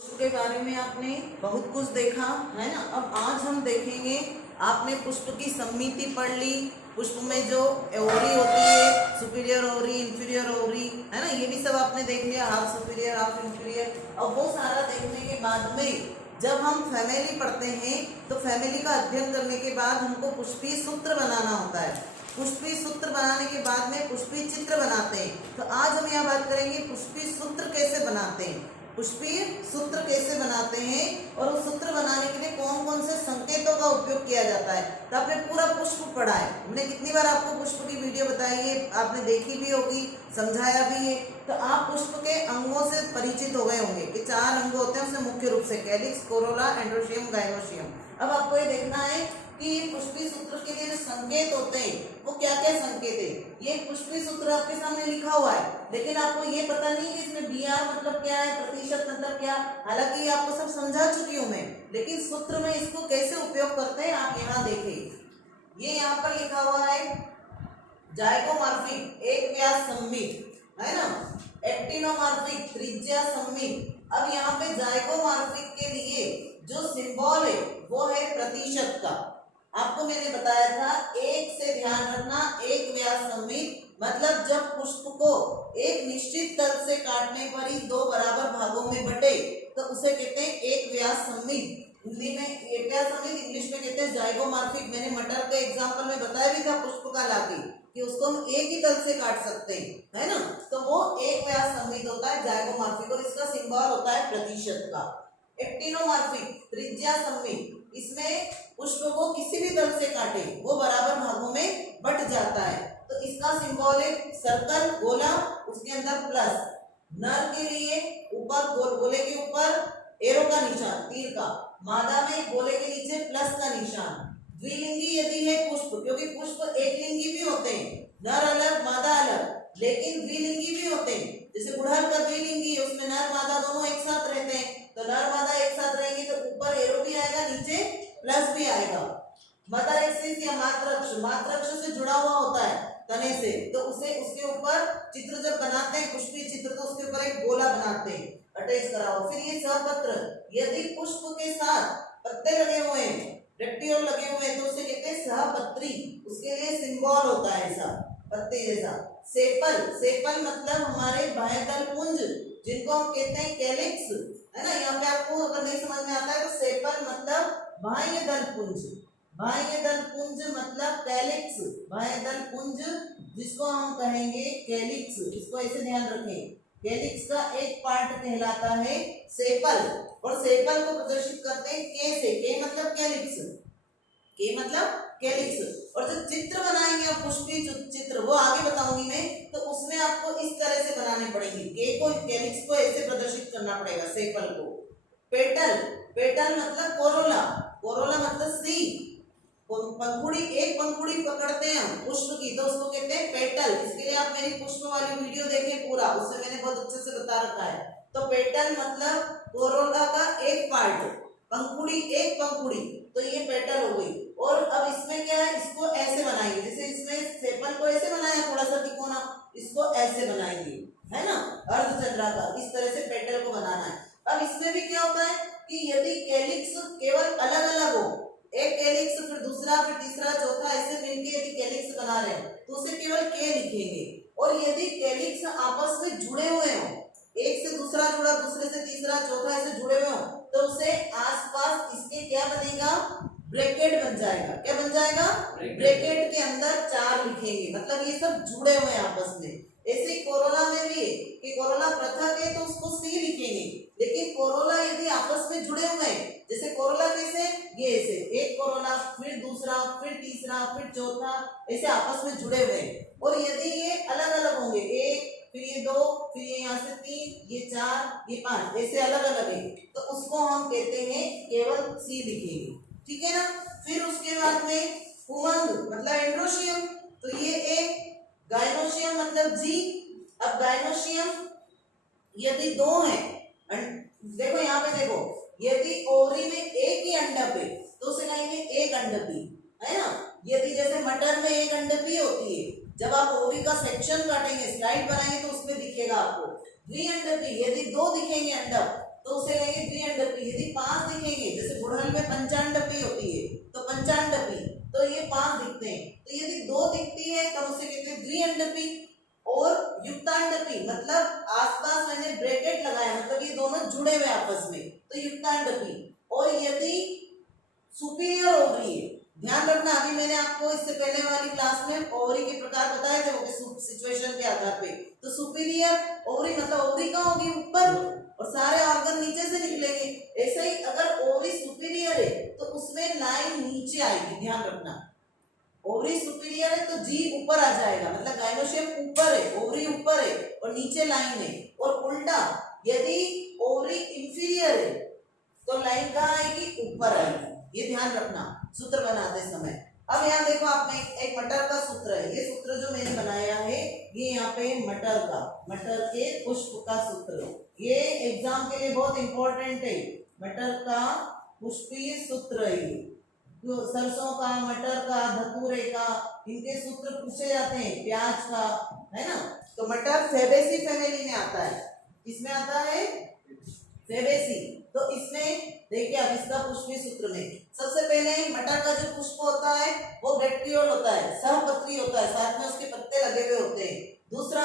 पुष्प के बारे में आपने बहुत कुछ देखा है ना। अब आज हम देखेंगे, आपने पुष्प की सम्मिति पढ़ ली, पुष्प में जो ओवरी होती है, सुपीरियर ओवरी, इंफीरियर ओवरी, है ना, ये भी सब आपने देख लिया, हाफ सुपीरियर हाफ इंफीरियर। और वो सारा देखने के बाद में जब हम फैमिली पढ़ते हैं तो फैमिली का अध्ययन करने के बाद हमको पुष्पीय सूत्र बनाना होता है। पुष्पीय सूत्र बनाने के बाद में पुष्पीय चित्र बनाते हैं। तो आज हम यहाँ बात करेंगे पुष्पीय सूत्र कैसे बनाते हैं, पुष्पीय सूत्र कैसे बनाते हैं और उस सूत्र बनाने के लिए कौन कौन से संकेतों का उपयोग किया जाता है। तो आपने पूरा पुष्प पढ़ा है, हमने कितनी बार आपको पुष्प की वीडियो बताई है, आपने देखी भी होगी, समझाया भी है। तो आप पुष्प के अंगों से परिचित हो गए होंगे कि 4 अंग होते हैं उसमें मुख्य रूप से कैलिक्स, कोरोला, एंड्रोशियम, गाइनोशियम। अब आपको ये देखना है कि पुष्पीय सूत्र के लिए जो संकेत होते हैं वो क्या क्या संकेत है। ये पुष्पीय सूत्र आपके सामने लिखा हुआ है, लेकिन आपको ये पता नहीं कि इसमें बीआर मतलब क्या है, प्रतिशत मतलब क्या। हालांकि आपको सब समझा चुकी हूं मैं, लेकिन सूत्र में इसको कैसे उपयोग करते हैं आप यहाँ देखिए। ये यहाँ पर लिखा हुआ है जाइगोमॉर्फिक, एक व्यास सममित, है ना, एक्टिनोमॉर्फिक, त्रिज्या सममित। अब यहाँ पे जाइगोमॉर्फिक के लिए जो सिंबल है वो है प्रतिशत का। आपको मैंने बताया था, एक से ध्यान रखना, एक व्यास सममित मतलब जब पुष्प को एक निश्चित तल से काटने पर ही 2 बराबर भागों में बटे तो उसे कहते हैं एक व्यास सममित। हिंदी में एक व्यास सममित, इंग्लिश में कहते हैं जाइगोमॉर्फिक। मैंने मटर के एग्जांपल में बताया भी था पुष्प का लाके कि उसको हम एक ही तल से काट सकते हैं, है ना। तो वो एक व्यास सममित होता है जाइगोमॉर्फिक, और इसका सिंबल होता है प्रतिशत का। एक्टिनोमॉर्फिक, त्रिज्या सममित, इसमें पुष्प को किसी भी तल से काटे वो बराबर भागों में बट जाता है। तो इसका सिंबल है सर्कल, गोला, उसके अंदर प्लस। नर के लिए ऊपर गोले के ऊपर एरो का निशान, तीर का। मादा में गोले के नीचे प्लस का निशान। द्विलिंगी यदि है पुष्प, क्योंकि पुष्प एक लिंगी भी होते हैं, नर अलग मादा अलग, लेकिन द्विलिंगी भी होते हैं। जैसे गुड़हल का द्विलिंगी है, उसमें नर मादा दोनों एक साथ रहते हैं, तो नर मादा एक साथ रहेंगे तो ऊपर एरो भी आएगा, नीचे प्लस भी आएगा। मदर एक्सिस या मात्रअक्ष, मात्रअक्ष से जुड़ा हुआ होता है तने से, तो उसे उसके ऊपर चित्र जब बनाते हैं पुष्पीय चित्र, तो उसके ऊपर एक गोला बनाते हैं अटैच करा हुआ। फिर ये सहपत्र, यदि पुष्प के साथ पत्ते लगे हुए हैं, रेक्टियोल लगे हुए हैं, तो उसे कहते हैं सहपत्री, उसके लिए सिंबल होता है ऐसा पत्ते जैसा। सेपल, सेपल मतलब हमारे बाह्यदल पुंज, जिनको हम कहते हैं कैलिक्स, है ना। यहाँ पे आपको अगर नहीं समझ में आता है तो सेपल मतलब बाह्यदल पुंज, बाह्यदल पुंज मतलब कैलिक्स, बाह्यदल पुंज जिसको हम कहेंगे कैलिक्स, इसको ऐसे ध्यान रखें। कैलिक्स का एक पार्ट कहलाता है सेपल, और सेपल को प्रदर्शित करते हैं के से। के मतलब कैलिक्स, के मतलब कैलिक्स। और जो चित्र बनाएंगे आप पुष्पीय चित्र, वो आगे बताऊंगी मैं, तो उसमें आपको इस तरह से बनाने पड़ेंगे। के को, कैलिक्स को ऐसे प्रदर्शित करना पड़ेगा, सेपल को। पेटल, पेटल मतलब कोरोला, कोरोला मतलब सी। पंखुड़ी, एक पंखुड़ी पकड़ते हैं हम पुष्प की, तो उसको कहते हैं पेटल। इसके लिए आप मेरी पुष्प वाली वीडियो देखें पूरा, उससे मैंने बहुत अच्छे से बता रखा है। तो पेटल मतलब कोरोला का एक पार्ट, पंखुड़ी, एक पंखुड़ी, तो ये पेटल हो गई। और अब इसमें क्या है, इसको ऐसे बनाएंगे, जैसे इसमें सेपल को ऐसे बनाया थोड़ा सा तिकोना, इसको ऐसे बनाएंगे, है ना, अर्धचंद्राकार, इस तरह से पेटल को बनाना है। अब इसमें भी क्या होता है कि यदि कैलिक्स केवल अलग अलग हो, एक कैलिक्स फिर दूसरा फिर तीसरा चौथा ऐसे मिलके यदि कैलिक्स बना रहे हैं तो उसे केवल के लिखेंगे। और यदि कैलिक्स आपस में जुड़े हुए हो, एक से दूसरा जुड़ा, दूसरे से तीसरा चौथा ऐसे जुड़े हुए हो, तो उसे आसपास इसके क्या बनेगा, ब्रैकेट बन जाएगा। क्या बन जाएगा, ब्रैकेट के अंदर 4 लिखेंगे, मतलब ये सब जुड़े हुए हैं आपस में। ऐसे कोरोला में भी है कि कोरोला पृथक है तो उसको सी लिखेंगे, लेकिन कोरोला यदि आपस में जुड़े हुए हैं, जैसे कोरोला कैसे, ये ऐसे एक कोरोला फिर दूसरा फिर तीसरा फिर चौथा, ऐसे आपस में जुड़े हुए हैं। और यदि ये अलग अलग होंगे, एक फिर ये 2 फिर ये यहाँ से 3 ये 4 ये 5 ऐसे अलग अलग है, तो उसको हम कहते हैं केवल सी लिखेंगे, ठीक है ना। फिर उसके बाद में उमंग मतलब एंड्रोशियम, तो ये एक, गाइनोशियम मतलब जी। अब गाइनोशियम यदि 2 है, देखो यहाँ पे देखो, यदि ओवरी में एक ही अंडक है तो उसे कहेंगे एक अंडपी, है ना। यदि जैसे मटर में एक अंडपी होती है, जब आप ओवरी का सेक्शन काटेंगे, स्लाइड बनाएंगे तो उसमें दिखेगा आपको द्विअंडपी। यदि 2 दिखेंगे अंडक तो उसे कहेंगे यदि 5 दिखेंगे, जैसे गुड़हल में पंचांडपी होती है तो पंचांडपी, तो ये 5 दिखते हैं। तो यदि 2 दिखती है तब उसे कहते हैं द्विअंडपी। और युक्तांडपी मतलब आसपास मैंने ब्रैकेट लगाया, मतलब ये दोनों जुड़े हुए आपस में, तो युक्तांडपी। और यदि सुपीरियर ओवरी है, ध्यान रखना, अभी मैंने आपको इससे पहले वाली क्लास में ओवरी के प्रकार बताए थे वो सिचुएशन के आधार पे। तो सुपीरियर ओवरी मतलब ओवरी कहाँ होगी, ऊपर, और सारे ऑर्गन नीचे से निकलेंगे। ऐसे ही अगर ओवरी सुपीरियर है तो उसमें लाइन नीचे आएगी, ध्यान रखना। ओवरी सुपीरियर है तो जीभ ऊपर आ जाएगा, मतलब गाइनोशियम ऊपर है, ओवरी ऊपर है और नीचे लाइन है। और उल्टा यदि ओवरी इंफीरियर है तो लाइन कहाँ आएगी, ऊपर आएगी। ये ध्यान रखना सूत्र बनाते समय। अब यहाँ देखो आपने एक मटर का सूत्र है, ये सूत्र जो मैंने बनाया है ये यहाँ पे मटर के पुष्प का सूत्र, ये एग्जाम के लिए बहुत इंपॉर्टेंट है। मटर का पुष्पीय सूत्र है, जो सरसों का, मटर का, धतूरे का, इनके सूत्र पूछे जाते हैं, प्याज का, है ना। तो मटर फेबेसी फैमिली में आता है, इसमें आता है फेबेसी। तो इसमें देखिए अब इसका पुष्पीय सूत्र में सबसे पहले मटर का जो पुष्प होता है वो गैक्टियोल होता है, सहपत्री होता है, साथ में उसके पत्ते लगे हुए होते हैं। दूसरा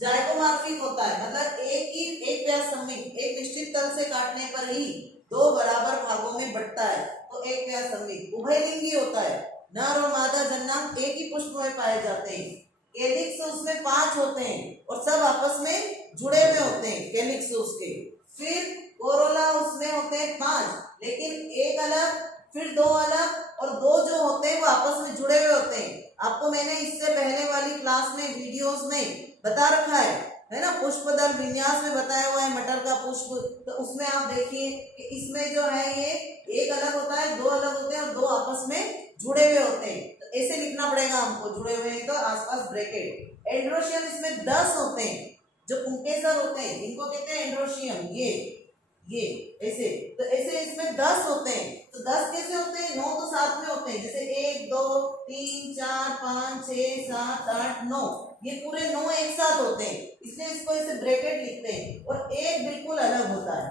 जाइगोमॉर्फिक होता है, मतलब एक व्यास सममित, एक निश्चित तल से काटने पर ही 2 बराबर भागों में बंटता है, तो एक व्यास सममित। उभयलिंगी होता है, नर और मादा जन्नांग एक ही पुष्प में पाए जाते हैं। कैलिक्स उसमें 5 होते हैं और सब आपस में जुड़े हुए होते हैं कैलिक्स उसके। फिर कोरोला उसमें होते हैं 5, लेकिन एक अलग, फिर 2 अलग, और 2 जो होते हैं वो आपस में जुड़े हुए होते हैं। आपको मैंने इससे पहले वाली क्लास में वीडियोस में बता रखा है ना, पुष्प दल विन्यास में बताया हुआ है मटर का पुष्प। तो उसमें आप देखिए कि इसमें जो है ये एक अलग होता है, 2 अलग होते हैं और 2 आपस में जुड़े हुए होते हैं। तो ऐसे लिखना पड़ेगा हमको, जुड़े हुए हैं तो आसपास ब्रैकेट। एंड्रोशियम इसमें 10 होते हैं, जो पुंकेसर होते हैं इनको कहते हैं एंड्रोशियम। ये ऐसे, तो ऐसे इसमें 10 होते हैं। तो 10 कैसे होते हैं, 9 तो साथ में होते हैं, जैसे 1 2 3 4 5 6 7 8 9, ये पूरे 9 एक साथ होते हैं, इसलिए इसको ऐसे ब्रैकेट लिखते हैं। और एक बिल्कुल अलग होता है,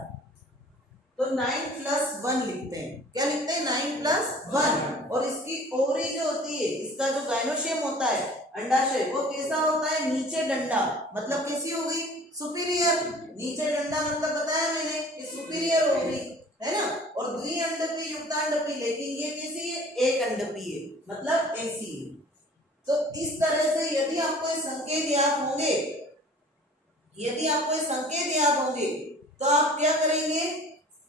तो 9+1 लिखते हैं। क्या लिखते हैं, 9+1। और इसकी ओवरी जो होती है, इसका जो गाइनोशियम होता है, अंडाशय, वो कैसा होता है, नीचे डंडा, मतलब कैसी होगी, सुपीरियर। नीचे डंडा मतलब बताया मैंने कि सुपीरियर ओवरी, है ना। और द्विअंडपी, युक्तांडपी, लेकिन ये कैसी है, एक अंडपी है, मतलब ऐसी है। तो इस तरह से यदि आपको ये संकेत याद होंगे तो आप क्या करेंगे,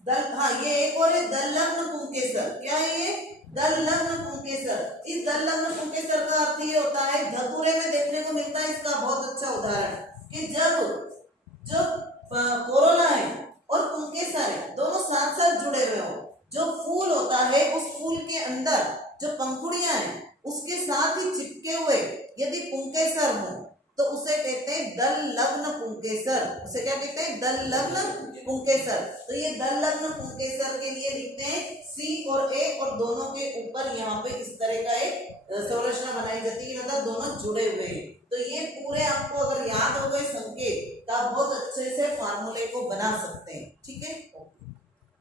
दल, हाँ ये एक और है दल्लग्न पुंकेसर। क्या है ये, दल्लग्न पुंकेसर। इस दल्लग्न पुंकेसर का अर्थ ये होता है, धतूरे में देखने को मिलता है इसका बहुत अच्छा उदाहरण, कि जब कोरोला है और पुंकेसर है दोनों साथ साथ जुड़े हुए हो, जो फूल होता है उस फूल के अंदर जो पंखुड़ियां हैं उसके साथ ही चिपके हुए यदि पुंकेसर हो तो उसे कहते हैं दल्लग्न पुंकेसर। उसे क्या कहते हैं, दल्लग्न पुंकेसर। तो ये दल्लग्न पुंकेसर के लिए लिखते हैं C और A, और दोनों के ऊपर यहाँ पे इस तरह का एक संरचना बनाई जाती है, मतलब दोनों जुड़े हुए हैं। तो ये पूरे आपको अगर याद हो गए संकेत तो आप बहुत अच्छे से फार्मूले को बना सकते हैं। ठीक है।